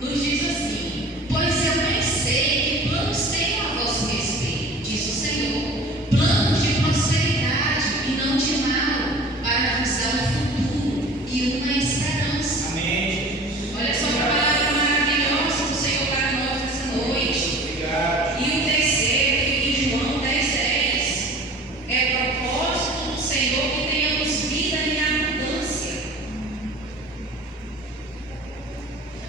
nos diz assim: pois eu bem sei que planos tenho a vosso respeito, diz o Senhor, planos de prosperidade e não de mal, para vos dar um futuro e uma esperança. Amém. Olha só que palavra maravilhosa do Senhor para nós essa noite. Obrigado. E o terceiro, que em João 10:10, é propósito do Senhor que tenhamos vida em abundância.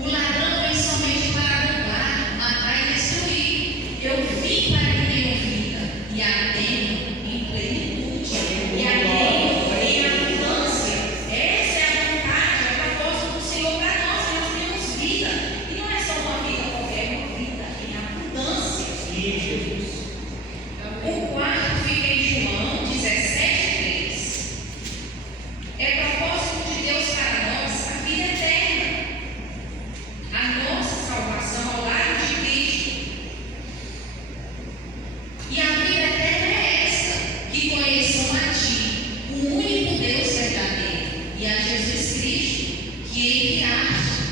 O ladrão vem somente para roubar, matar e destruir. Eu vim para que tenham vida e a tenham em plenitude, e a tenham em abundância. Essa é a vontade, é o propósito do Senhor para nós, que nós tenhamos vida. E não é só uma vida qualquer, é uma vida em abundância. Sim, Jesus. O quarto fica em João 17:3. É propósito de Deus para nós a vida eterna, a nossa salvação ao lado de Cristo. E a vida eterna é esta: que conheçam a Ti, o único Deus verdadeiro, e a Jesus Cristo, que enviaste.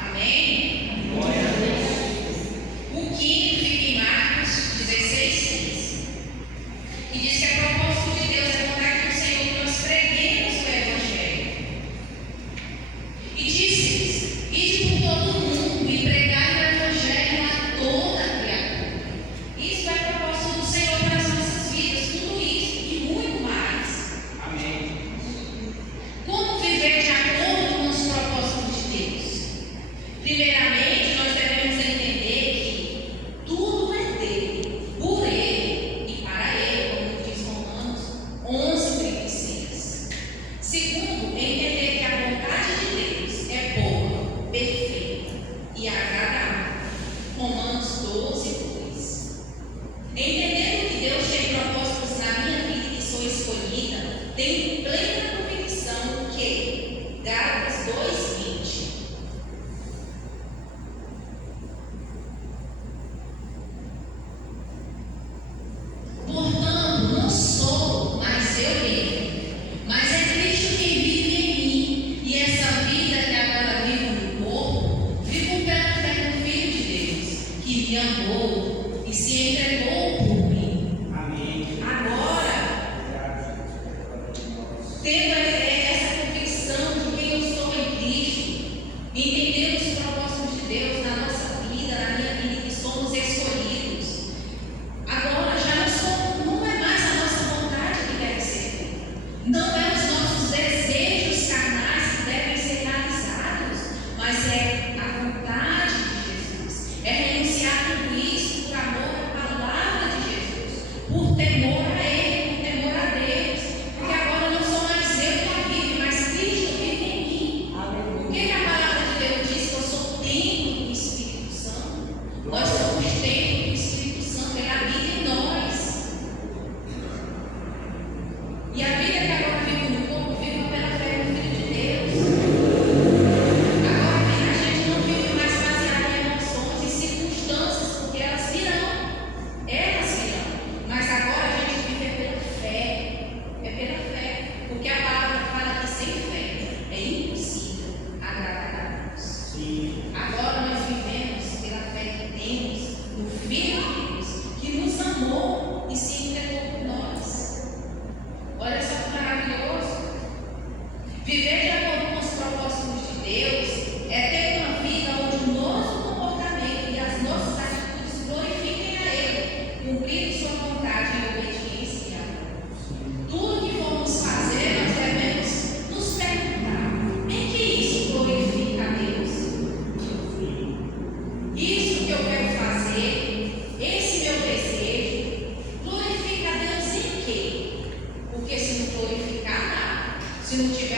Amém? Glória a Deus. O quinto fica em Marcos 16:15. E diz que a propósito de Deus é vontade do Senhor que nós preguemos o Evangelho. E disse-lhes: ide por todo o mundo e pregai o Evangelho a toda a criatura. Isso é a propósito do Senhor para as nossas vidas, tudo isso e muito mais. Amém. Como viver de acordo com os propósitos de Deus? Primeiramente, nós devemos entender que tudo é dele, por ele e para ele, como diz Romanos 11:36. Segundo, entender que a vontade de Deus é boa, perfeita e agradável. Romanos 12:2. Entendendo que Deus tem propósitos na minha vida e que sou escolhida, tenho plena convicção que Gálatas 2:20. Portanto, não sou mais eu mesmo, mas é Cristo quem vive em mim. E essa vida que agora vivo no corpo, vivo pela fé no Filho de Deus, que me amou e se entregou por mim. Amém. Agora, tendo essa convicção de quem eu sou em Cristo, entendendo os propósitos de Deus na nossa vida, na minha vida, que somos escolhidos. Agora já não é mais a nossa vontade que deve ser feita. Não é os nossos desejos carnais que devem ser realizados, mas é a vontade de Jesus. É renunciar tudo isso por amor à palavra de Jesus, por temor a Ele, por temor a Deus. Porque agora não sou mais eu que vivo, mas Cristo vive em mim. O que a palavra de Deus diz? Que eu sou templo do Espírito Santo. Nós somos templo do Espírito Santo, Ele habita em nós. E a vida que agora vivo no corpo, vivo pela fé no Filho de Deus. Agora a gente não vive mais baseado em emoções e circunstâncias, porque elas virão. Mas agora a gente vive pela fé. É pela fé. Porque a palavra fala que sem fé é impossível agradar a Deus. Sim. Agora nós vivemos pela fé que temos no Filho de Deus, que nos amou e se entregou por nós. Olha só que maravilhoso. Viver de acordo com os propósitos de Deus é ter uma vida onde o nosso comportamento e as nossas atitudes glorifiquem a Ele, cumprindo sua vontade em obediência e amor. Tudo que formos fazer, nós devemos nos perguntar: em que isso glorifica a Deus? Isso que eu quero fazer, esse meu desejo, glorifica a Deus em quê? Porque se não glorificar nada, se não tiver